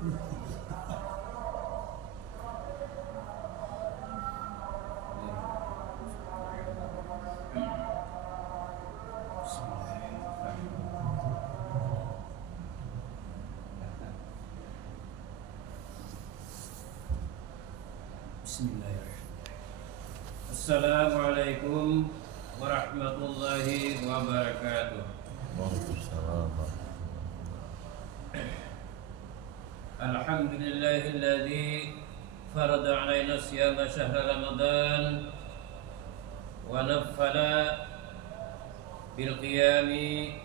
Bismillahirrahmanirrahim. Assalamualaikum warahmatullahi wabarakatuh. Waalaikumsalam. Alhamdulillahilladzi farada alaina siyama syahra Ramadan wa naffala bil qiyami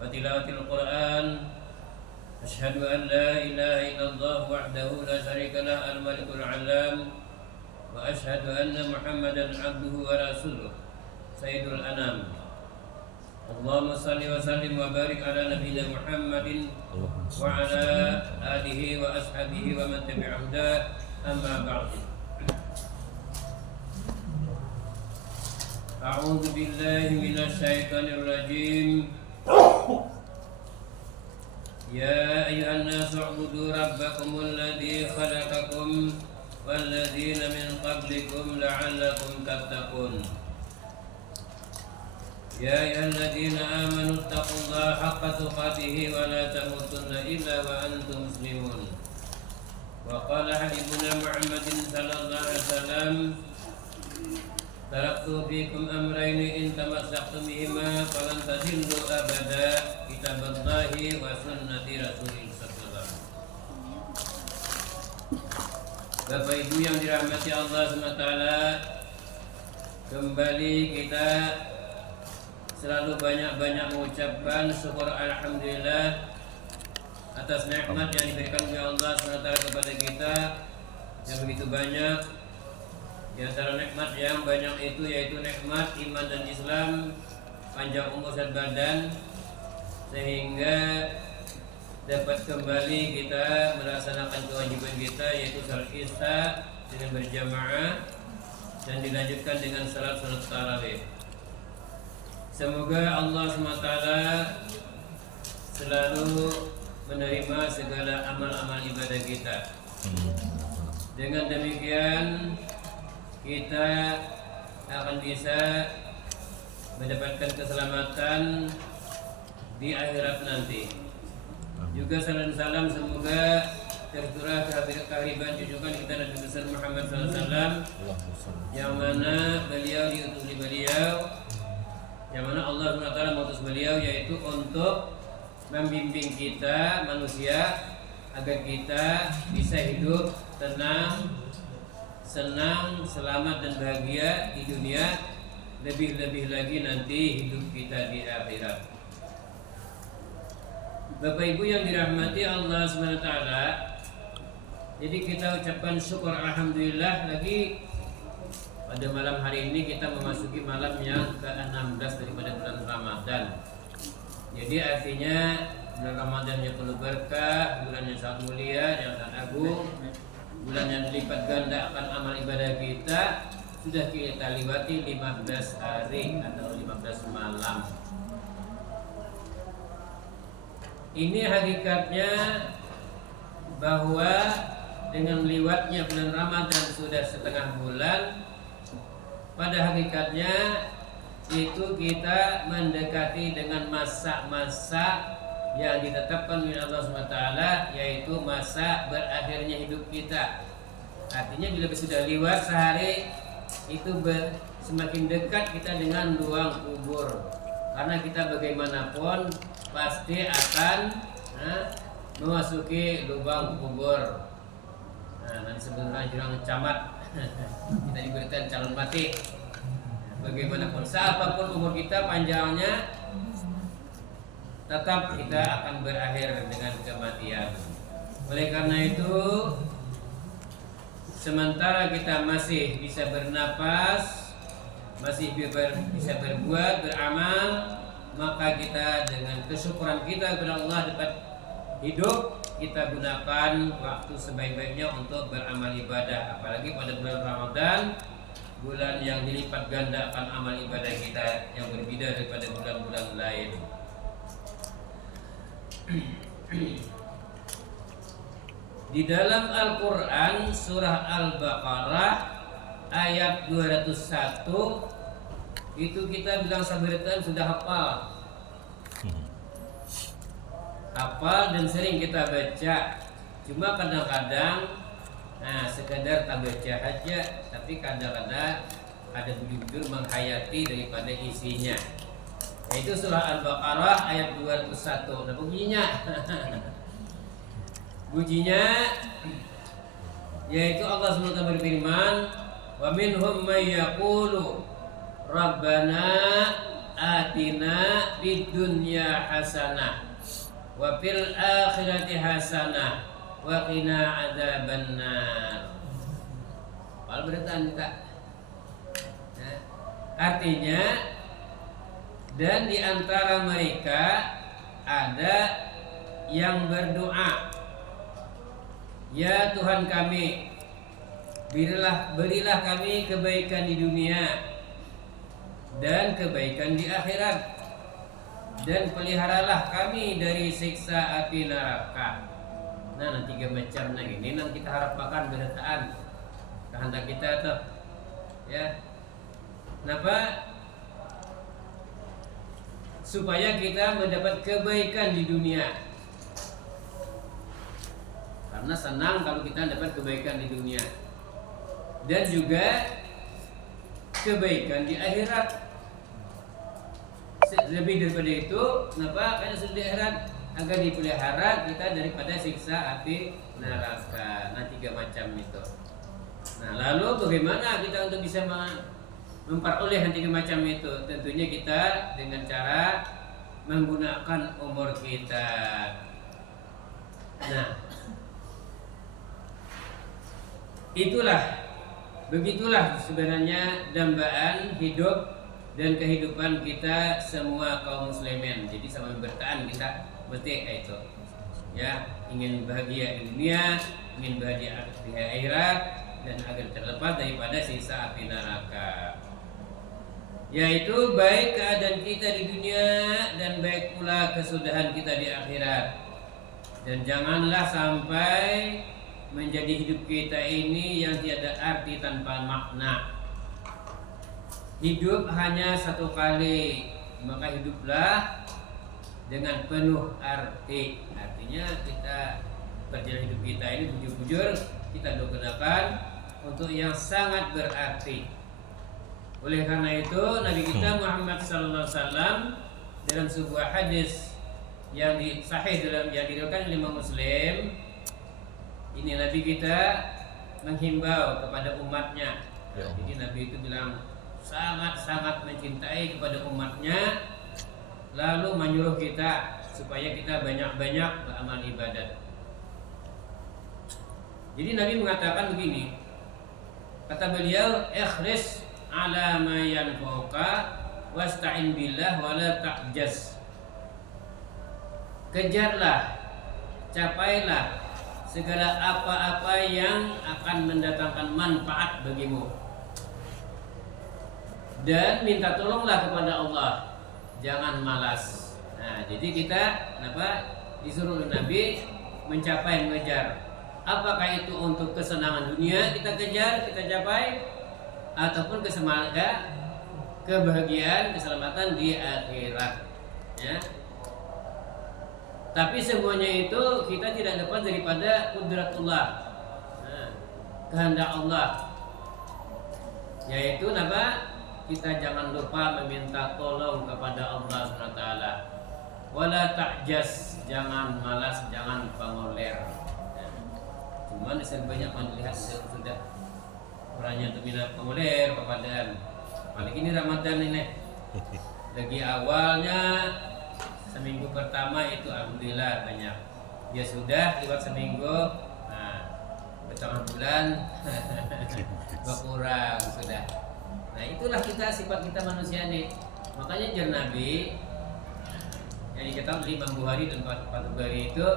wa tilawatil Qur'an. Asyhadu an la ilaha illallah wahdahu la syarika lah al-malikul alam wa asyhadu anna Muhammadan abduhu wa rasuluh sayyidul anam. Allahumma salli wa sallim wa barik ala nabiyyina Muhammadin wa ala alihi wa ashabihi wa man tabi'ahum amma ba'd. A'udzu billahi minasy syaithanir rajim. Ya ayyuhan nasu u'budu rabbakumul ladzi khalaqakum wal ladzina min qablikum la'allakum tattaqun. Ya ayyuhalladzina amanu taqullaha haqqa tuqatih wa la tamutunna illa wa antum muslimun. Wa qala habibuna Muhammadin sallallahu alaihi wasallam, taraktu fikum amrayni in tamassaktum bihima falan tadillu abada, kitaballahi wa sunnati rasulih sallallahu alaihi wasallam. Bapak Ibu yang dirahmati Allah SWT, kembali kita selalu banyak-banyak mengucapkan syukur alhamdulillah atas nikmat yang diberikan oleh Allah SWT kepada kita yang begitu banyak. Di antara nikmat yang banyak itu yaitu nikmat iman dan Islam, panjang umur dan badan, sehingga dapat kembali kita melaksanakan kewajiban kita yaitu salat Isya dengan berjamaah dan dilanjutkan dengan salat tarawih. Semoga Allah SWT selalu menerima segala amal-amal ibadah kita. Dengan demikian kita akan bisa mendapatkan keselamatan di akhirat nanti. Juga salam semoga tercurah kehadiran junjungan kita Nabi besar Muhammad SAW, yang mana beliau diutus oleh beliau, yang mana Allah SWT mengutus beliau yaitu untuk membimbing kita manusia agar kita bisa hidup tenang, senang, selamat dan bahagia di dunia, lebih-lebih lagi nanti hidup kita di akhirat. Bapak Ibu yang dirahmati Allah SWT, jadi kita ucapkan syukur alhamdulillah lagi pada malam hari ini kita memasuki malam yang ke-16 daripada bulan Ramadan. Jadi artinya bulan Ramadan yang penuh berkah, bulan yang sangat mulia, yang sangat agung, bulan yang dilipat ganda akan amal ibadah kita, sudah kita lewati 15 hari atau 15 malam. Ini hakikatnya bahwa dengan lewatnya bulan Ramadan sudah setengah bulan, pada hakikatnya itu kita mendekati dengan masa-masa yang ditetapkan oleh Allah SWT, yaitu masa berakhirnya hidup kita. Artinya bila sudah lewat sehari itu semakin dekat kita dengan ruang kubur, karena kita bagaimanapun pasti akan memasuki lubang kubur. Nanti sebenarnya jurang camat kita diberikan calon mati. Bagaimanapun, siapapun umur kita panjangnya, tetap kita akan berakhir dengan kematian. Oleh karena itu, sementara kita masih bisa bernapas, masih bisa berbuat, beramal, maka kita dengan kesyukuran kita kepada Allah dapat hidup, kita gunakan waktu sebaik-baiknya untuk beramal ibadah. Apalagi pada bulan Ramadan, bulan yang dilipat gandakan amal ibadah kita yang berbeda daripada bulan-bulan lain. Di dalam Al-Quran surah Al-Baqarah ayat 201 itu kita bilang sabaritan sudah hafal dan sering kita baca. Cuma kadang-kadang sekedar tak baca aja, tapi kadang-kadang ada bujur menghayati daripada isinya. Yaitu surah Al-Baqarah ayat 201. Nah bunyinya Bunyinya yaitu Allah SWT berfirman, wa minhum may yaqulu rabbana atina fid dunya hasanah wa fil akhirati hasanah wa qina adzabannar. Wal berarti tak. Artinya, dan di antara mereka ada yang berdoa, ya Tuhan kami, berilah kami kebaikan di dunia dan kebaikan di akhirat, dan peliharalah kami dari siksa api neraka. Nah, 3 macam ini nanti kita harap makan berataan kehendak kita tuh, ya. Kenapa? Supaya kita mendapat kebaikan di dunia. Karena senang kalau kita dapat kebaikan di dunia, dan juga kebaikan di akhirat. Lebih daripada itu, kenapa? Karena sudah di akhirat agar dipelihara kita daripada siksa api neraka. Nah, 3 macam itu. Nah, lalu bagaimana kita untuk bisa memperoleh 3 macam itu? Tentunya kita dengan cara menggunakan umur kita. Nah, begitulah sebenarnya dambaan hidup dan kehidupan kita semua kaum muslimin. Jadi sama bertahan kita mesti itu, ya, ingin bahagia di dunia, ingin bahagia di akhirat, dan agar terlepas daripada siksa api neraka. Yaitu baik keadaan kita di dunia dan baik pula kesudahan kita di akhirat. Dan janganlah sampai menjadi hidup kita ini yang tiada arti tanpa makna. Hidup hanya satu kali, maka hiduplah dengan penuh arti. Artinya kita berjalan hidup kita ini bujur-bujur kita gunakan untuk yang sangat berarti. Oleh karena itu Nabi kita Muhammad SAW dalam sebuah hadis yang sahih yang diriwayatkan oleh Imam Muslim, ini Nabi kita menghimbau kepada umatnya. Jadi Nabi itu bilang sangat-sangat mencintai kepada umatnya, lalu menyuruh kita supaya kita banyak-banyak beramal ibadat. Jadi Nabi mengatakan begini, kata beliau, ikhris ala ma yanfa'uka wasta'in billah wala ta'jaz. Kejarlah, capailah segala apa-apa yang akan mendatangkan manfaat bagimu, dan minta tolonglah kepada Allah, jangan malas. Nah, jadi kita disuruh oleh Nabi mengejar. Apakah itu untuk kesenangan dunia kita kejar, kita capai, ataupun kebahagiaan, keselamatan di akhirat, ya. Tapi semuanya itu kita tidak dapat daripada kudratullah, kehendak Allah. Yaitu kita jangan lupa meminta tolong kepada Allah SWT. Wala ta'jaz, jangan malas, jangan pangoler. Cuman banyak melihat sudah orangnya untuk minat pangoler kepada, apalagi ini Ramadan ini. Lagi awalnya seminggu pertama itu alhamdulillah banyak. Dia sudah lewat seminggu, bertambah bulan berkurang sudah. Nah, itulah kita, sifat kita manusia nih. Makanya jar Nabi yang dikatakan oleh Imam Bukhari dan Fathul Bari itu,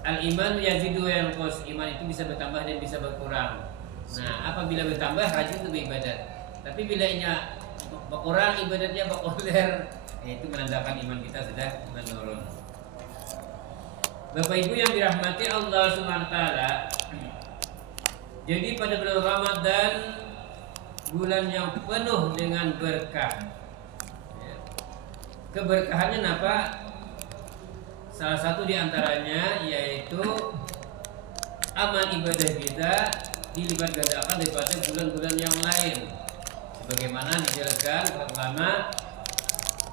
al-iman yazidu wa yanqus, iman itu bisa bertambah dan bisa berkurang. Nah, apabila bertambah rajin untuk beribadat. Tapi bila berkurang ibadatnya berkoler, itu menandakan iman kita sudah menurun. Bapak Ibu yang dirahmati Allah Subhanahu wa taala, jadi pada bulan Ramadan, bulan yang penuh dengan berkah. Keberkahannya apa? Salah satu di antaranya yaitu amal ibadah kita dilipat gandakan daripada bulan-bulan yang lain. Sebagaimana dijelaskan pertama,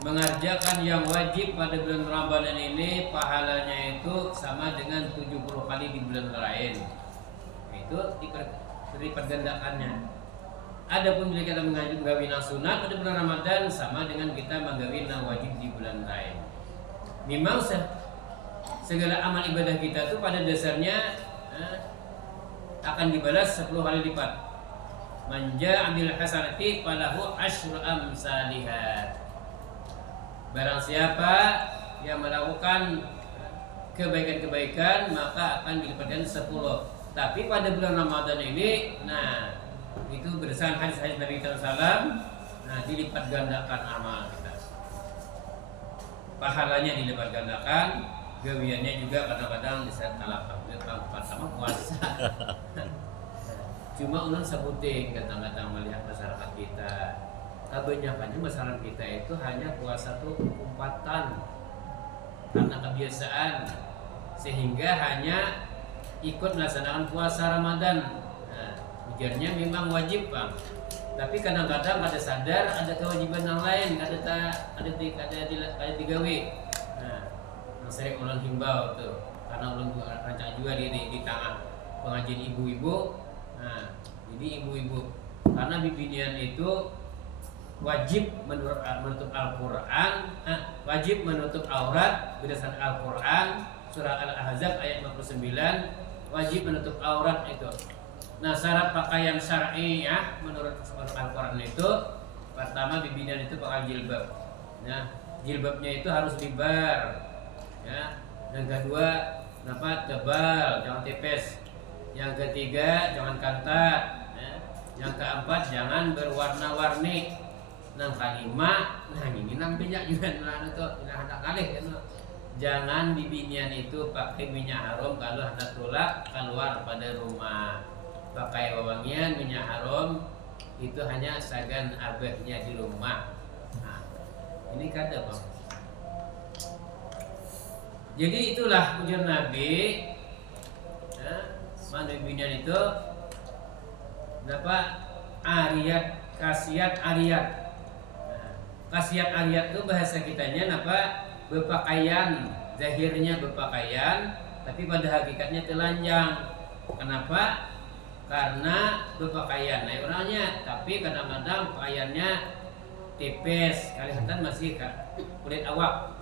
mengerjakan yang wajib pada bulan Ramadan ini pahalanya itu sama dengan 70 kali di bulan lain. Itu dilipat gandakannya. Adapun bila kita menggawi sunat pada bulan Ramadan sama dengan kita menggawi wajib di bulan lain. Memang segala amal ibadah kita itu pada dasarnya akan dibalas 10 kali lipat. Manja ambil hasanati falahu asyru amsalihah. Barang siapa yang melakukan kebaikan-kebaikan maka akan dilipatkan 10. Tapi pada bulan Ramadan ini, itu berdasarkan hadis-hadis Nabi SAW, dilipat gandakan amal kita. Pahalanya dilipat gandakan, gawiannya juga kadang-kadang bisa kalah sama puasa. Cuma ulun sebuting kadang-kadang melihat masyarakat kita, kebanyakannya masyarakat kita itu hanya puasa tuh umpatan karena kebiasaan, sehingga hanya ikut melaksanakan puasa Ramadan. Ujarnya memang wajib, Bang. Tapi kadang-kadang ada sadar ada kewajiban yang lain, ada digawe. Yang sering ulun himbau tuh, karena ulun rancang juga di tengah pengajian ibu-ibu. Jadi ibu-ibu, karena bimbingan itu wajib menutup Al-Quran, wajib menutup aurat berdasarkan Al-Quran, surah Al-Ahzab ayat 59, wajib menutup aurat itu. Syarat pakaian syar'iyah menurut Al-Quran itu pertama bimbingan itu pakai jilbab. Jilbabnya itu harus libar, ya. Dan kedua, tebal, jangan tipis. Yang ketiga, jangan ketat, ya. Yang keempat, jangan berwarna-warni. Kelima, ini minyak juga hendak kalih kan. Jangan bimbingan itu pakai minyak haram kalau hendak tolak keluar pada rumah. Pakai wewangian minyak haram itu hanya sagan abahnya di rumah. Ini kata Bang. Jadi itulah ujar Nabi. Manubinyan itu ariyat, khasiat ariyat. Khasiat ariyat itu bahasa kitanya berpakaian, zahirnya berpakaian, tapi pada hakikatnya telanjang. Kenapa? Karena berpakaian orangnya, tapi kadang-kadang pakaiannya tipis, kelihatan masih kulit awak,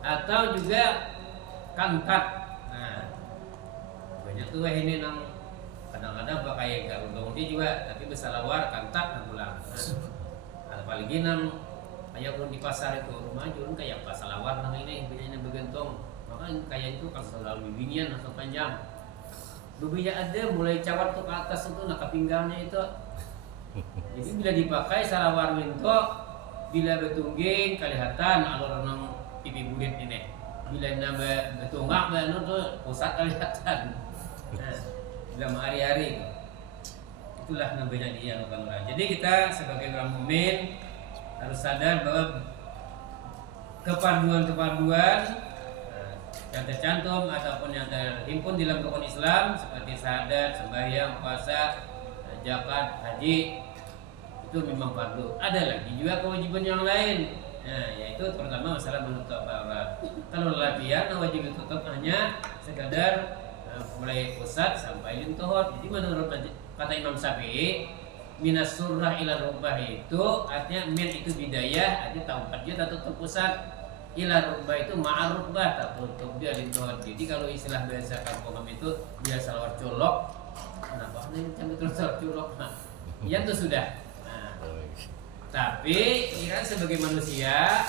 atau juga kantat. Banyak tuh ini kadang-kadang pakai garung dia juga, tapi bersalawar kantat pulang. Apalagi kayak di pasar itu rumah jurun kayak pasalawar ini biasanya bergantong, maka kayak itu kalau selalu bibinian atau panjang. Beberapa ada mulai cawat tuh ke atas itu ke pinggangnya itu. Jadi bila dipakai salawar itu, bila betungging kelihatan alur nang pipi bulit ini. Bila nambah betunggak banu tuh pusat kelihatan. Bila hari-hari itulah namanya dia orang. Jadi kita sebagai orang mukmin harus sadar bahwa kepaduan yang tercantum ataupun yang terhimpun di dalam rukun Islam seperti syahadat, sembahyang, puasa, zakat, haji itu memang fardu. Ada lagi juga kewajiban yang lain, yaitu pertama masalah menutup aurat. Kalau latihan wajib ditutup hanya sekadar mulai pusat sampai lintuhut. Jadi menurut kata Imam Syafi'i, minas surah ila rubah itu artinya min itu bidayah, artinya tempat dia tutup pusat. Ila rubah itu ma'arubah tertutup dia lintuhut. Jadi kalau istilah bahasa kampung itu dia salawat colok. Kenapa ini betul salawat colok? Ya itu sudah. Tapi kan sebagai manusia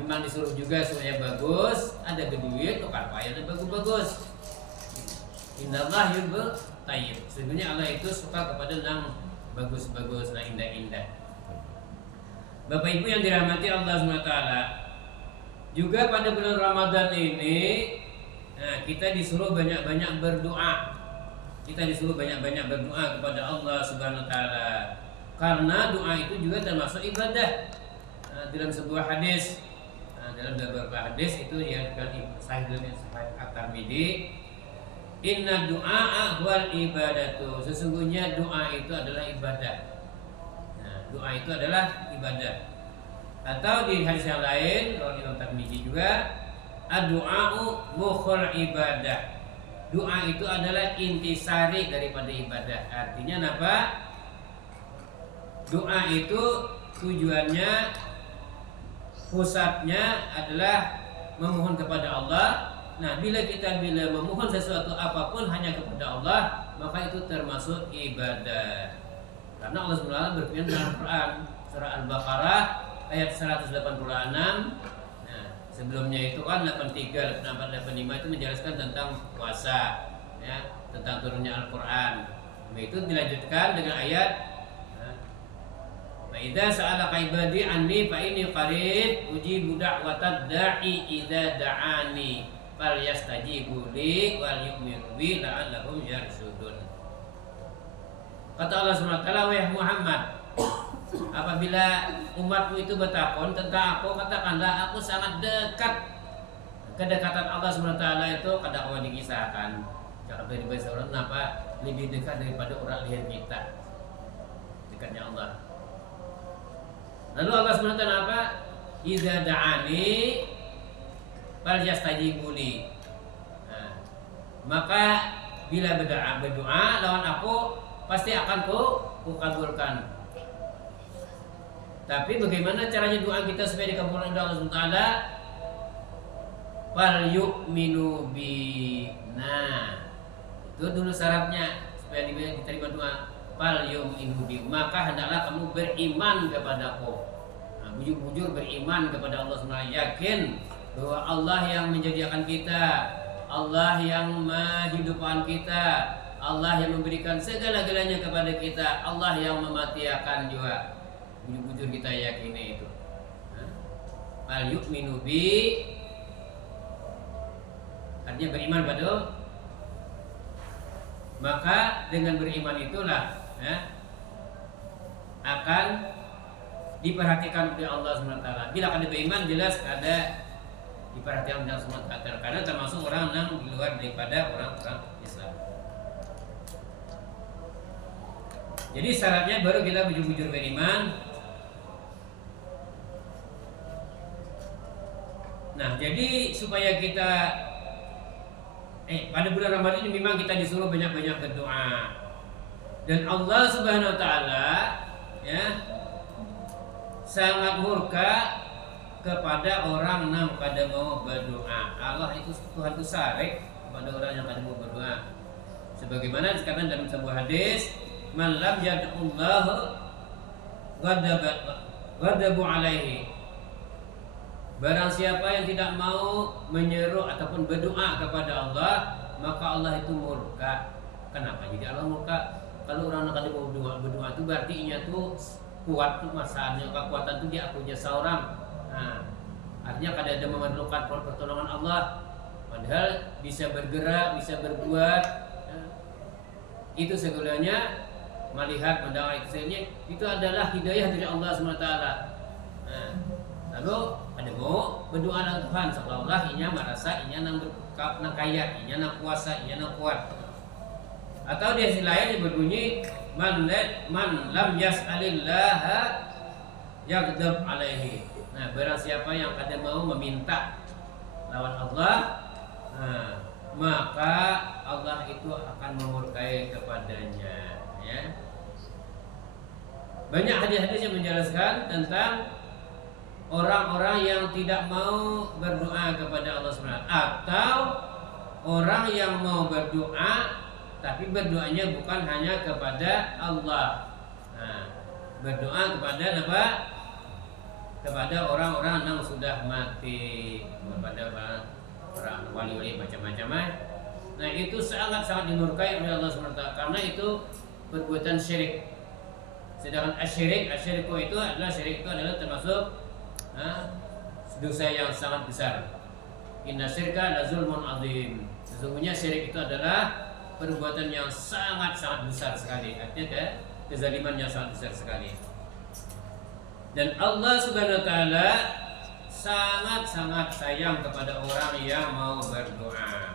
memang disuruh juga supaya bagus, ada duit, tukar payahnya bagus-bagus. Indallah yuhibbul tayyib. Sebenarnya Allah itu suka kepada yang bagus-bagus, yang indah-indah. Bapak Ibu yang dirahmati Allah SWT, juga pada bulan Ramadan ini Nah, kita disuruh banyak-banyak berdoa. Kita disuruh banyak-banyak berdoa kepada Allah Subhanahu wa taala. Karena doa itu juga termasuk ibadah. Dalam sebuah hadis, dalam beberapa hadis itu yang Sahih At-Tirmidzi, inna du'a wal ibadatu. Sesungguhnya doa itu adalah ibadah. Nah, doa itu adalah ibadah. Atau di hadis yang lain, oleh Imam Tirmidzi juga, ad-du'a'u mukhul ibadah. Doa itu adalah intisari daripada ibadah. Artinya apa? Doa itu tujuannya, pusatnya adalah memohon kepada Allah. Nah, bila memohon sesuatu apapun hanya kepada Allah, maka itu termasuk ibadah. Karena Allah SWT berfirman dalam Quran surah Al-Baqarah ayat 186. Nah, sebelumnya itu kan 83, 84, 85 itu menjelaskan tentang puasa, ya, tentang turunnya Al-Quran. Nah, itu dilanjutkan dengan ayat fa idza sa'alaka ibadi anni fa inni qarib ujibu da'watad da'i idza da'ani falyastajibu li wal yu'minu bi la'allahum yarshudun. Kata Allah SWT, wahai Muhammad, apabila umatmu itu bertakon tentang aku, katakanlah aku sangat dekat. Kedekatan Allah SWT itu kadang Allah dikisahkan. Jangan beri orang kenapa lebih dekat daripada orang lihat kita. Dekatnya Allah. Lalu Allah SWT apa? Idza da'ani falyastajibu li. Nah, maka bila berdoa lawan aku, pasti akan kukabulkan. Tapi bagaimana caranya doa kita supaya dikabulkan oleh Allah SWT? Fal yu'minu bi. Nah, itu dulu syaratnya supaya diterima doa. Fal yu'minu bi, maka hendaklah kamu beriman kepadaku. Nah, bujur-bujur beriman kepada Allah SWT, yakin bahwa Allah yang menjadikan kita, Allah yang menghidupkan kita, Allah yang memberikan segala-galanya kepada kita, Allah yang mematiakan juga. Bujur-bujur kita yakini itu. Fal yu'minu bi, artinya beriman pada. Maka dengan beriman itulah akan diperhatikan oleh Allah SWT. Bila ada beriman, jelas ada diperhatikan oleh Allah SWT, karena termasuk orang yang di luar daripada orang-orang Islam. Jadi syaratnya baru kita bujur-bujur beriman. Nah, jadi supaya kita pada bulan Ramadan ini memang kita disuruh banyak-banyak berdoa. Dan Allah Subhanahu wa taala sangat murka kepada orang yang pada mau berdoa. Allah itu Tuhan itu syarek kepada orang yang pada mau berdoa. Sebagaimana dikatakan dalam sebuah hadis, man lam yad'ullah ghadabu alaihi. Barang siapa yang tidak mau menyeru ataupun berdoa kepada Allah, maka Allah itu murka. Kenapa jadi Allah murka? Kalau orang nak mau berdoa itu berarti inya tuh kuat tuh masanya, kekuatan itu dia punya seorang. Nah, artinya kada ada memerlukan pertolongan Allah, padahal bisa bergerak, bisa berbuat. Itu segalanya melihat mendengar itu adalah hidayah dari Allah SWT. Lalu ada mau berdoa dengan Tuhan seolah-olah inya merasa inya nang kaya, inya nang kuasa, inya nang kuat. Atau di sisi lain berbunyi man lam yas'alillah yaghdab alaihi. Nah, barang siapa yang kada mau meminta lawan Allah, maka Allah itu akan memurkai kepadanya, ya. Banyak hadis-hadis yang menjelaskan tentang orang-orang yang tidak mau berdoa kepada Allah SWT, atau orang yang mau berdoa tapi berdoanya bukan hanya kepada Allah. Nah, berdoa kepada apa? Kepada orang-orang yang sudah mati, kepada orang wali-wali macam-macam. Nah, itu sangat-sangat dimurkai oleh Allah SWT, karena itu perbuatan syirik. Sedangkan asyiriku itu adalah termasuk dosa yang sangat besar. Inna syirka la zulmun azim. Sesungguhnya syirik itu adalah perbuatan yang sangat-sangat besar sekali. Artinya kezaliman yang sangat besar sekali. Dan Allah Subhanahu wa taala sangat-sangat sayang kepada orang yang mau berdoa.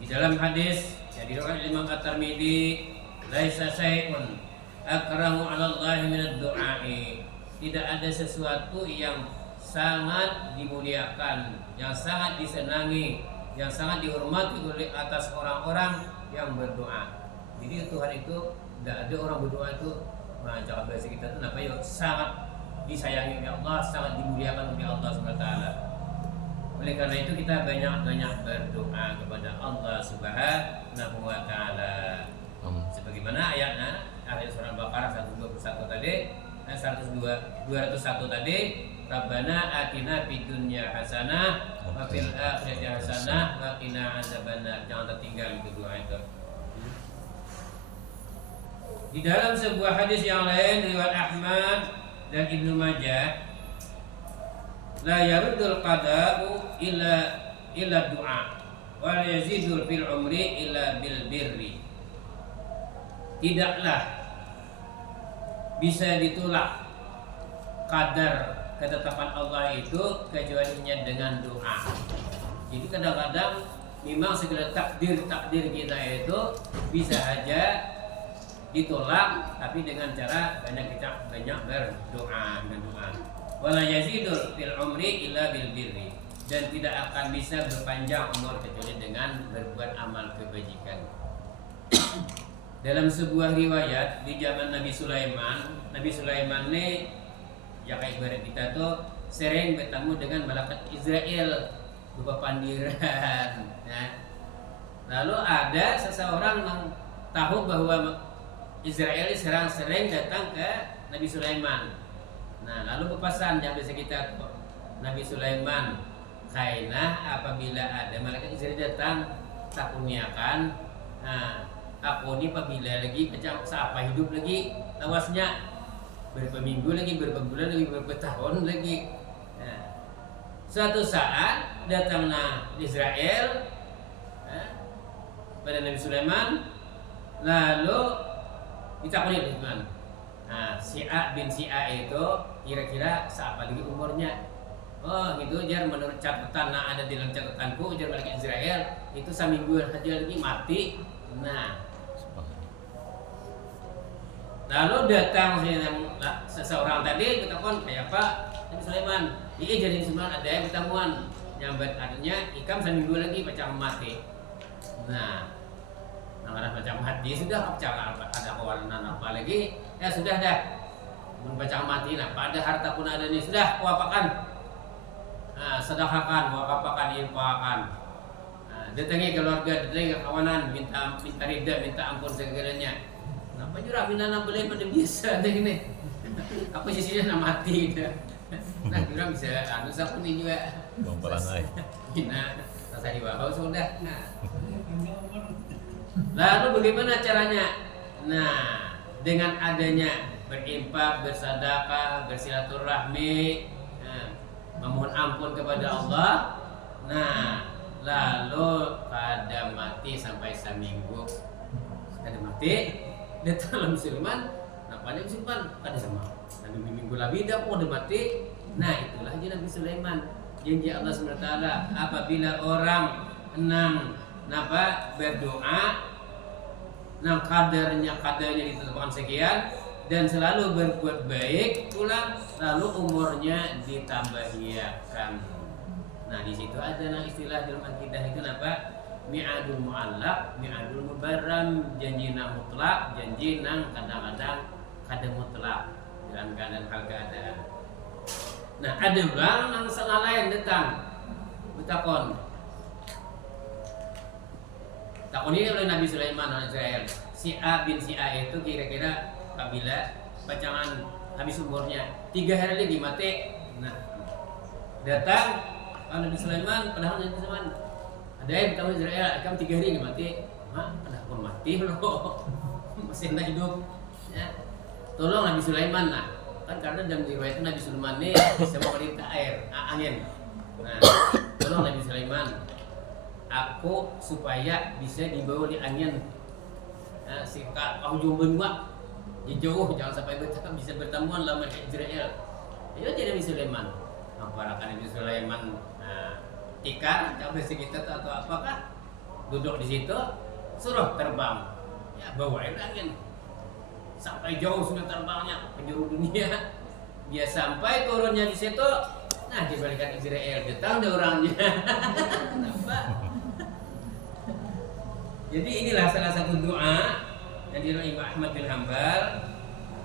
Di dalam hadis yang diriwayatkan Imam At-Tirmidzi, laisa syai'un akrahu 'ala Allah min ad-du'a'i. Tidak ada sesuatu yang sangat dimuliakan, yang sangat disenangi, yang sangat dihormati oleh atas orang-orang yang berdoa. Jadi Tuhan itu tidak ada orang berdoa itu macam bahasa kita itu apa ya, sangat disayangi oleh Allah, sangat dimuliakan oleh Allah Subhanahu wa taala. Oleh karena itu kita banyak-banyak berdoa kepada Allah Subhanahu wa taala. Sebagaimana ayat surah Al-Baqarah 121 tadi, 201 tadi, Rabbana atina fid dunya hasanah wa fil akhirati hasanah wa qina adzabannar. Jangan tertinggal itu doa itu. Di dalam sebuah hadis yang lain riwayat Ahmad dan Ibnu Majah, la yaruddul qada'u illa du'a wa la yazidul fil umri illa bil birri. Tidaklah bisa ditolak kadar ketetapan Allah itu kecuali dengan doa. Jadi kadang-kadang memang segala takdir kita itu bisa aja ditolak, tapi dengan cara banyak berdoa dengan doa. Wala yazidul fil umri illa bil birri, dan tidak akan bisa berpanjang umur kecuali dengan berbuat amal kebajikan. Dalam sebuah riwayat di zaman Nabi Sulaiman ini ya kayak ibarat kita tuh sering bertemu dengan malaikat Israel berupa pandiran. Nah, lalu ada seseorang yang tahu bahwa Israel sering datang ke Nabi Sulaiman. Nah, lalu berpesan yang bisa kita Nabi Sulaiman, kainah apabila ada malaikat Israel datang tak kurniakan. Nah, aku ini apabila lagi macam seapa hidup lagi lawasnya beberapa minggu lagi, beberapa bulan lagi, beberapa tahun lagi. Nah, suatu saat datanglah Israel pada Nabi Sulaiman, lalu ditakuni Sulaiman. Nah, si A bin si A itu kira-kira siapa lagi umurnya? Oh, gitu jar menurut catatan ada di dalam catatanku jar malaikat Israel itu seminggu saja lagi mati. Nah, lalu datang seseorang tadi bertakon kayak apa? Nabi Sulaiman, iya jadi Sulaiman ada yang pertemuan nyambat artinya ikam seminggu lagi macam mati. Nah, macam hati sudah ada kawanan apa lagi? Ya sudah dah. Membaca mati nah, pada harta pun ada nih sudah wapakan. Nah, sedekahkan, wapakan, infakkan. Nah, datangi keluarga, datangi kawanan, minta ridha, minta ampun segalanya. Nah, penjurah minana boleh pada biasa deh ini. Apa sisinya nak mati dah. Nah, jurah bisa anu sapun ini juga. Memperangai. Nah, rasa di bawah sudah. Nah. Lalu bagaimana caranya? Nah, dengan adanya berinfak, bersedekah, bersilaturahmi, memohon ampun kepada Allah. Nah, lalu pada mati sampai seminggu, kada mati, datang Nabi Sulaiman. Napanya Nabi Sulaiman kada sama. Nabi minggu lebih dah pun udah mati. Nah, itulah aja Nabi Sulaiman. Janji Allah SWT apabila orang berdoa, kadarnya ditetapkan sekian dan selalu berbuat baik pula, lalu umurnya ditambahkan. Nah, di situ ada istilah dalam akidah itu mi'adul mu'allaq, mi'adul mubarram, janji nang mutlak, janji nang kadang-kadang kada mutlak dalam keadaan hal keadaan. Nah, ada orang yang salah lain datang bertakon. Takoni oleh Nabi Sulaiman oleh Israel. Si A bin si A itu kira-kira apabila bacangan habis umurnya 3 hari lagi mati. Nah, datang Nabi Sulaiman, padahal Nabi Sulaiman ada yang bertemu Israel, akan 3 hari ini mati. Pada pun mati loh. Masih hendak hidup. Ya. Tolong Nabi Sulaiman kan karena dalam riwayat Nabi Sulaiman ini bisa memerintah angin. Nah, tolong Nabi Sulaiman, aku supaya bisa dibawa di angin. Nah, si kau jumben gua jauh, jangan sampai bisa bertemuan lama dengan Israel. Itu tidak Nabi Sulaiman. Apakah Nabi Sulaiman tikar sampai sekitar atau apakah duduk di situ suruh terbang, ya bawain angin sampai jauh sudah terbangnya penjuru dunia. Dia sampai turunnya di situ, nah dibalikan Israel datang ada orangnya. Kenapa? Jadi inilah salah satu doa yang dilakukan Imam Ahmad bin Hanbal,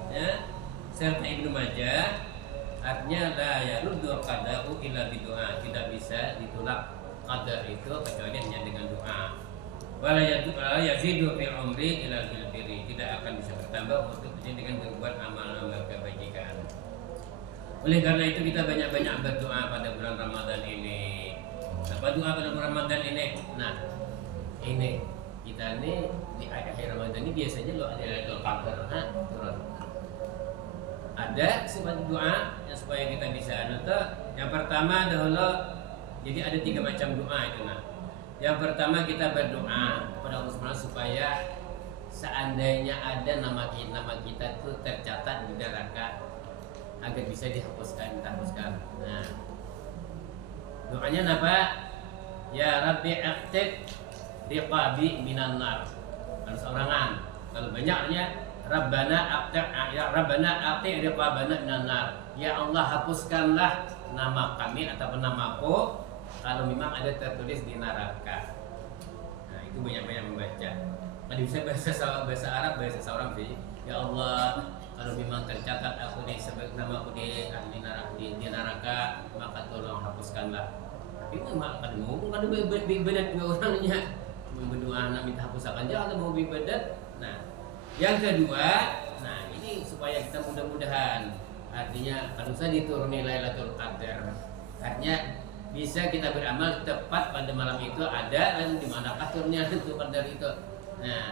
ya, serta Ibnu Majah. Artinya la yaruddu qada'u illa bidu'a, tidak bisa ditolak qadar itu kecuali hanya dengan doa. Wala yazidu fil umri illa bil birri, tidak akan bisa bertambah untuk dengan berbuat amal-amal kebajikan. Oleh karena itu kita banyak-banyak berdoa pada bulan Ramadan ini. Apa doa pada bulan Ramadan ini? Nah, ini kita nih di akhir Ramadan ini biasanya lo ada Lailatul Qadar, turun. Ada sebuah doa yang supaya kita bisa nonton. Yang pertama dahulu, jadi ada 3 macam doa itu. Nah, yang pertama kita berdoa kepada Allah SWT supaya seandainya ada nama kita itu tercatat di neraka agar bisa dihapuskan. Nah, doanya apa? Ya Rabbi aqtib riqabi minan nar. Kalau seorangan, kalau banyaknya Rabbana aqtib riqabana minan nar. Ya Allah, hapuskanlah nama kami atau namaku kalau memang ada tertulis di neraka. Nah, itu banyak-banyak membaca. Tadi bisa bahasa Arab, bahasa seorang sih. Ya Allah, kalau memang tercatat aku disebut nama aku di neraka, maka tolong hapuskanlah. Tapi memang kan ngomong ada bebadat orangnya. Berdoa nak minta hapuskan aja atau mau bebadat. Nah, yang kedua, nah ini supaya kita mudah-mudahan, artinya kalau bisa dituruni Lailatul Qadar, artinya bisa kita beramal tepat pada malam itu ada dan di manakah turunnya Lailatul Qadar itu. Nah,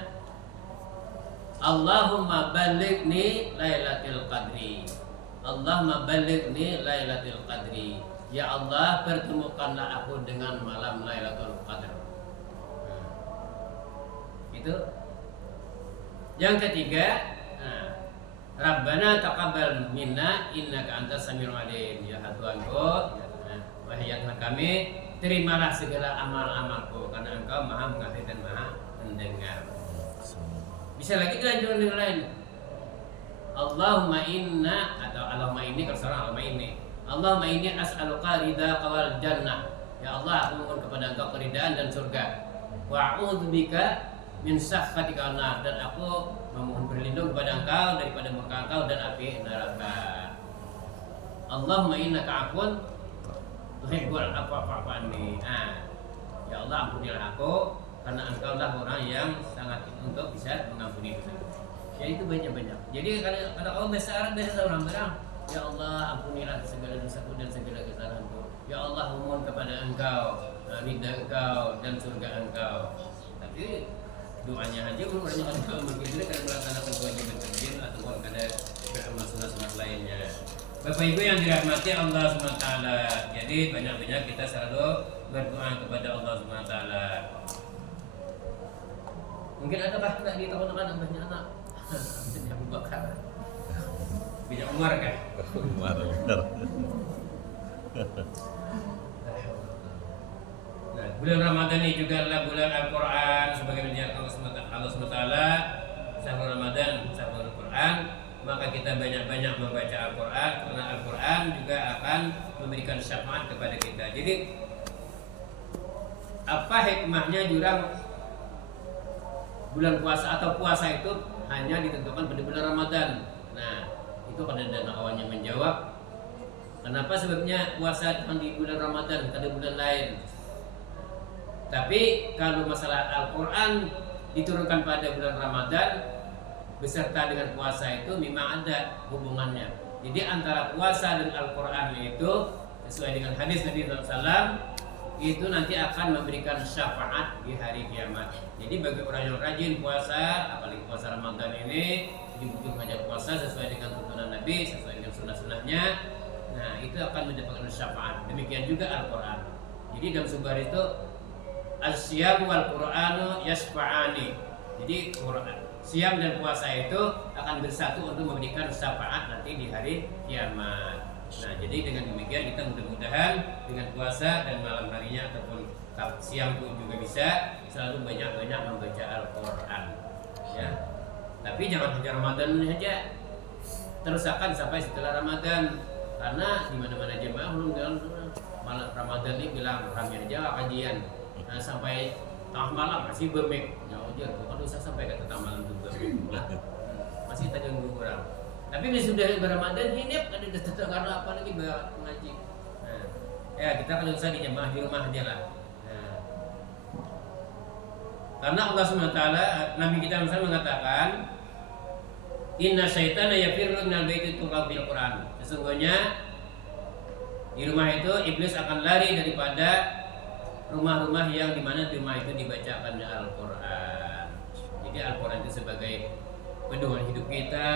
Allahumma balighni Lailatul Qadri. Allahumma balighni Lailatul Qadri. Ya Allah, pertemukanlah aku dengan malam Lailatul Qadar. Nah, itu. Yang ketiga, Rabbana taqabbal minna innaka antas samiul alim. Ya Tuhanku, wahai Tuhan kami, terimalah segala amal-amalku karena Engkau Maha mengasihi dan Maha mendengar. Bisa lagi dilanjutkan dengan lain. Allahumma inna atau Allahumma inni, kalau seorang Allahumma inni. Allahumma inni as'aluka ridha wal jannah. Ya Allah, aku mohon kepada Engkau keridaan dan surga. Wa a'udzubika min sakhatika nar, dan aku memohon berlindung kepada Engkau daripada murka Engkau dan api neraka. Allahumma innaka afun tuhibbul afwa fa'fu anni. Ya Allah, ampunilah aku karena Engkau lah orang yang sangat untuk bisa mengampuni dosa. Ya itu banyak-banyak. Jadi kalau Allah bahasa Arab bahasa orang bilang, ya Allah, ampunilah segala dosaku dan segala kesalahanku. Ya Allah, mohon kepada Engkau ridha Engkau dan surga Engkau. Tapi doanya aja belum banyak orang begitu karena melaksanakan kewajiban kerja ataupun ada beramal sunat-sunat lainnya. Bapak Ibu yang dirahmati Allah SWT, jadi banyak-banyak kita selalu berdoa kepada Allah SWT. Mungkin ada nggak di teman-teman banyak anak? Yang bakar. Banyak Umar kan? Umar. Nah, bulan Ramadan ini juga adalah bulan Al-Quran sebagai menjaga Allah SWT. Syahrul Ramadan, syahrul Al-Quran. Maka kita banyak-banyak membaca Al-Quran karena Al-Quran juga akan memberikan syafaat kepada kita. Jadi apa hikmahnya jurang bulan puasa atau puasa itu hanya ditentukan pada bulan Ramadan? Nah, itu pada dana awalnya menjawab kenapa sebabnya puasa di bulan Ramadan, pada bulan lain. Tapi kalau masalah Al-Quran diturunkan pada bulan Ramadan beserta dengan puasa itu memang ada hubungannya. Jadi antara puasa dan Al-Quran itu sesuai dengan hadis Nabi SAW itu nanti akan memberikan syafaat di hari kiamat. Jadi bagi orang yang rajin puasa, apalagi puasa Ramadan ini, dibutuhkan puasa sesuai dengan tuntunan Nabi, sesuai dengan sunnah-sunnahnya. Nah, itu akan mendapatkan syafaat. Demikian juga Al-Quran. Jadi dalam sebuah itu As-siyam wal Qur'anu yasfa'ani. Jadi siam dan puasa itu akan bersatu untuk memberikan syafaat nanti di hari kiamat. Nah, jadi dengan demikian kita mudah-mudahan dengan puasa dan malam harinya ataupun siang pun juga bisa selalu banyak-banyak membaca Al-Quran. Ya. Tapi jangan hanya Ramadan saja. Terus akan sampai setelah Ramadan, karena di mana-mana jemaah belum bilang malam Ramadan ini bilang ramai aja kajian. Nah, sampai tengah malam masih bermek. Ya udah, kalau usah sampai ke tengah malam juga. Masih terganggu kurang. Tapi ini sudah Ramadan ini ada tetangga apa lagi mengaji. Nah, ya kita kalau usah di jemaah di rumah aja lah. Nah, karena Allah SWT, Nabi kita mengatakan, Inna syaitana yafirru minal baiti tuqaw bil Quran. Sesungguhnya di rumah itu iblis akan lari daripada rumah-rumah yang dimana di rumah itu dibacakan Al-Quran. Jadi Al-Quran itu sebagai pedoman hidup kita,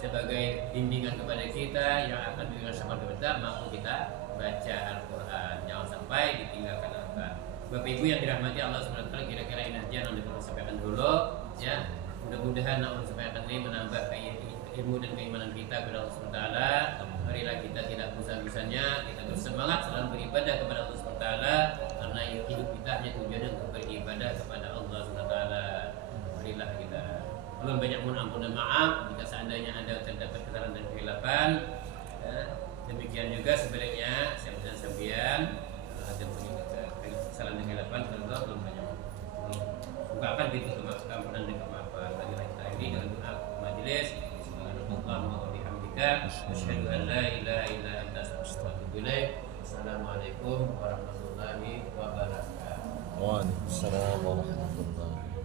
sebagai bimbingan kepada kita yang akan diberikan sama kita, maka kita baca Al-Quran. Jangan sampai ditinggalkan Al-Quran. Bapak Ibu yang dirahmati Allah SWT, kira-kira ini aja yang dapat sampaikan dulu, ya. Mudah-mudahan Allah sampaikan ini menambah ilmu dan keimanan kita kepada Allah SWT. Marilah kita tidak bosan-bosannya, kita bersemangat selalu beribadah kepada Allah SWT, karena hidup kita hanya tujuannya untuk beribadah kepada Allah SWT. Marilah kita belum banyak mohon ampun dan maaf jika seandainya ada terdapat kesalahan dan kehilafan. Ya, demikian juga sebaliknya saya dan Sabian ada kesalahan dan kehilafan, Allah belum banyak bukakan pintu keampunan dan kemaafan. Marilah kita ini dengan doa majelis. Subhanallah wa bihamdika asyhadu an la ilaha illa anta astaghfiruka wa atubu ilaik. Assalamualaikum warahmatullahi wabarakatuh. Waalaikumsalam warahmatullahi wabarakatuh.